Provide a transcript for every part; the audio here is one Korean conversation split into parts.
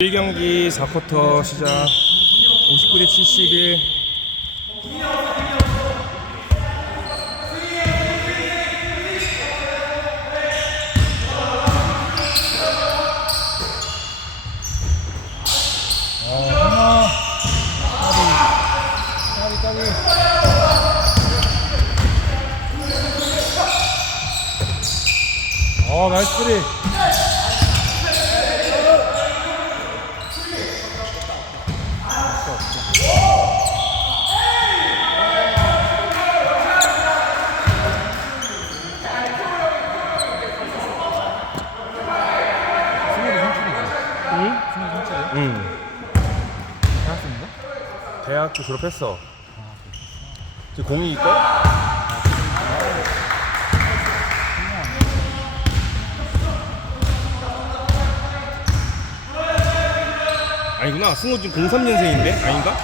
1경기 4쿼터 시작. 59 대 71 까비 까비. 어 나이스 프리 승엽이 성출이네 응? 승엽이 성출이야? 응 대학생인가? 대학교 졸업했어 지금 공이 있까? 아니구나 승호 지금 03년생인데? 아닌가?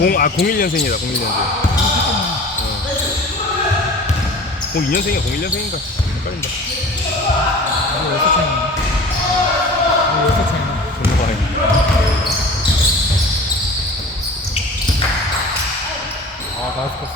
0, 아 01년생이다 01년생 어. 02년생이야 01년생인가 헷갈린다 차이나? 우리 몇살 차이나? 존나 바래 아 나이스 패스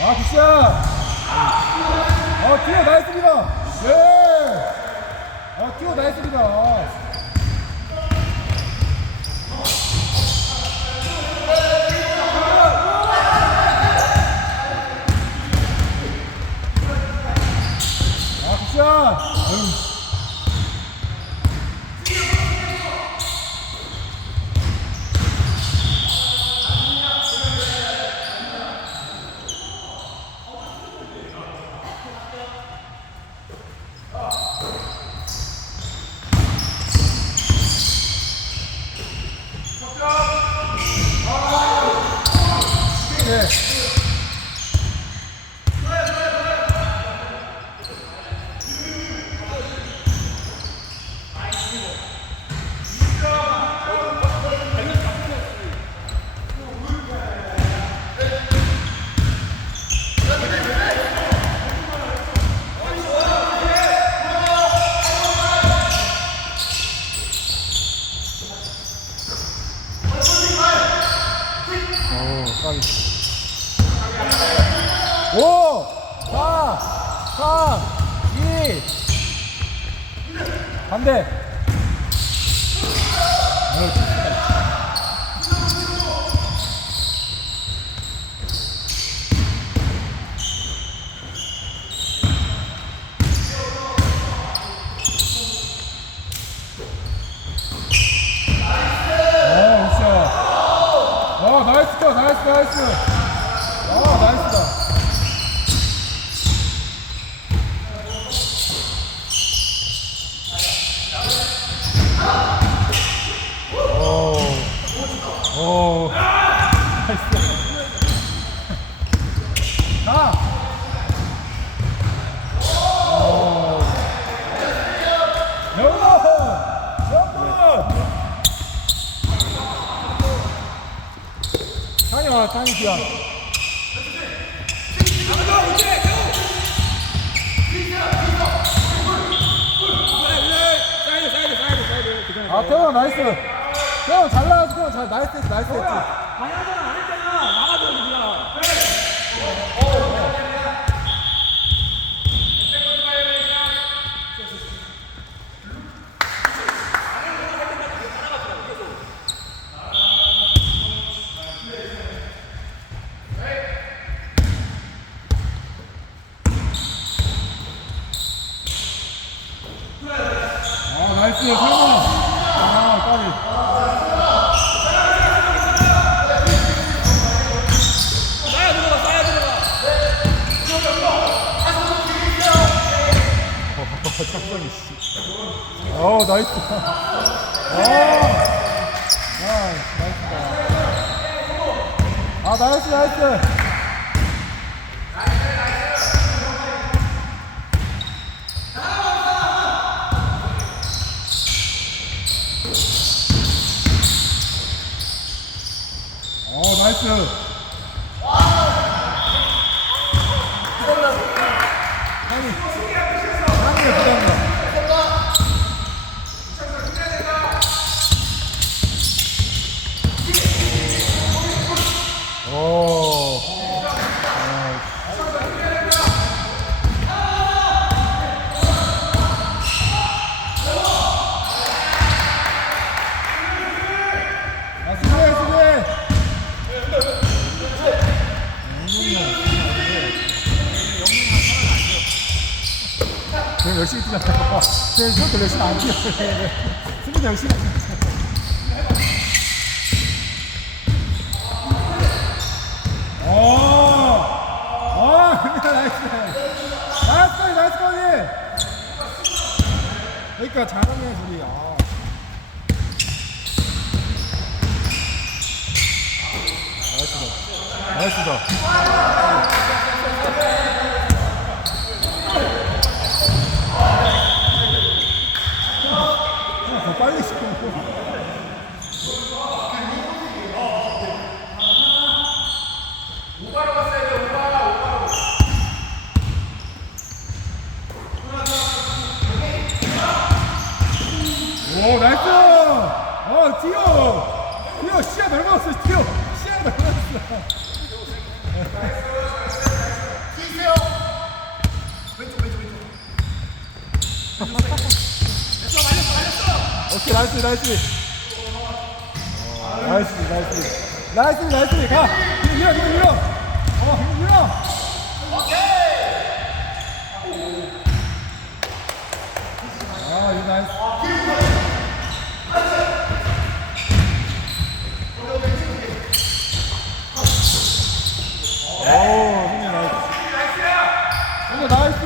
아 굿샷 아 뛰어 나이스입니다. 예아 뛰어 나이스입니다. 아 굿샷. 아유 오, 까비. 5, 4, 3, 2, 반대. 어, 굿샷. 아, 나이스 컷, 나이스. 아, 나이스다. 오, 오, 나이스. 가. 오. 영원, 영원. 탄이 와, 탄이 귀야. 아, 태원 나이스. 태원 잘 나왔어, 잘 나이스 나이스 했지. 아, 나이 스, 태원. 아, 까비. 어, 나이스. 아, 아, 나이스다. 아, 나이스, 나이스. 어 나이스 아니 사랑의 부담이다 오 아, 수비해, 수비해. 쟤 열심히 뛰잖아. 쟤 저렇게 열심히 안 뛰어. 수비도 열심히 나이스 거리. 그러니까 잘하네, 둘이. 아. 나이스다. 나이스다. 더 빨리 시켜. 오 나이스! 어 뛰어! 뛰어 시야 넓었어 뛰어! 시야 넓었어 오케이 나이스 나이스. 어, 나이스 나이스. 나이스 나이스. 가. 밀어 밀어. 밀어. 어 밀어 아 이거 나이스 오 승리 나이스 승리 나이스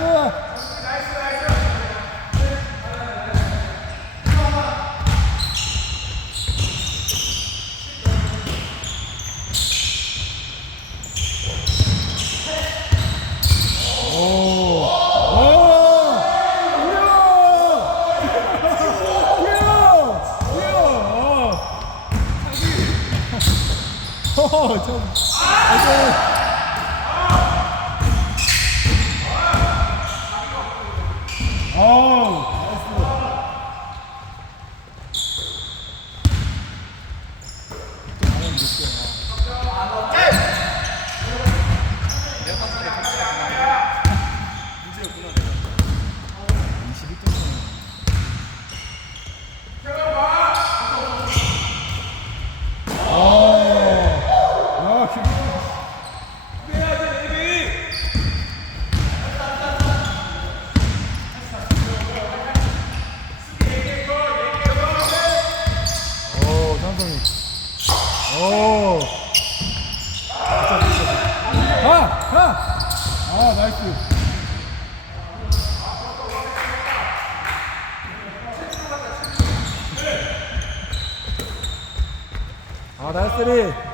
오! 오! 뛰어! 뛰어! 뛰어! 어, 참. 아이고. 아우, 나이스. 아, 야, 기분 오, 삼성이. 오. 가! 가! 아, 나이스. 아, 나이스 리.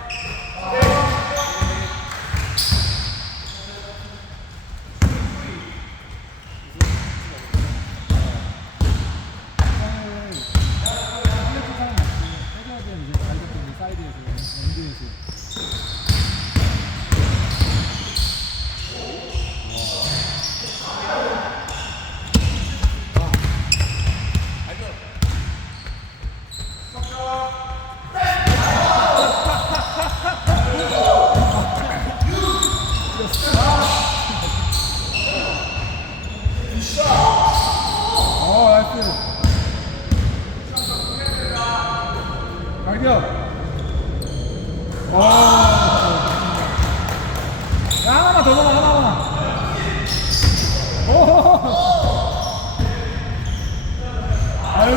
아유,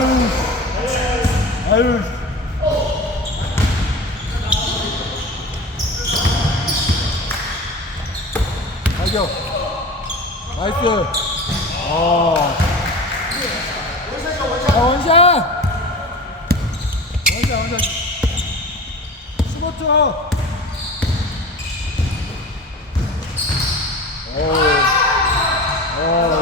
아유. 가격. 나이스. 아. 아, 원샷! 원샷, 원샷. 15초. 오. 오.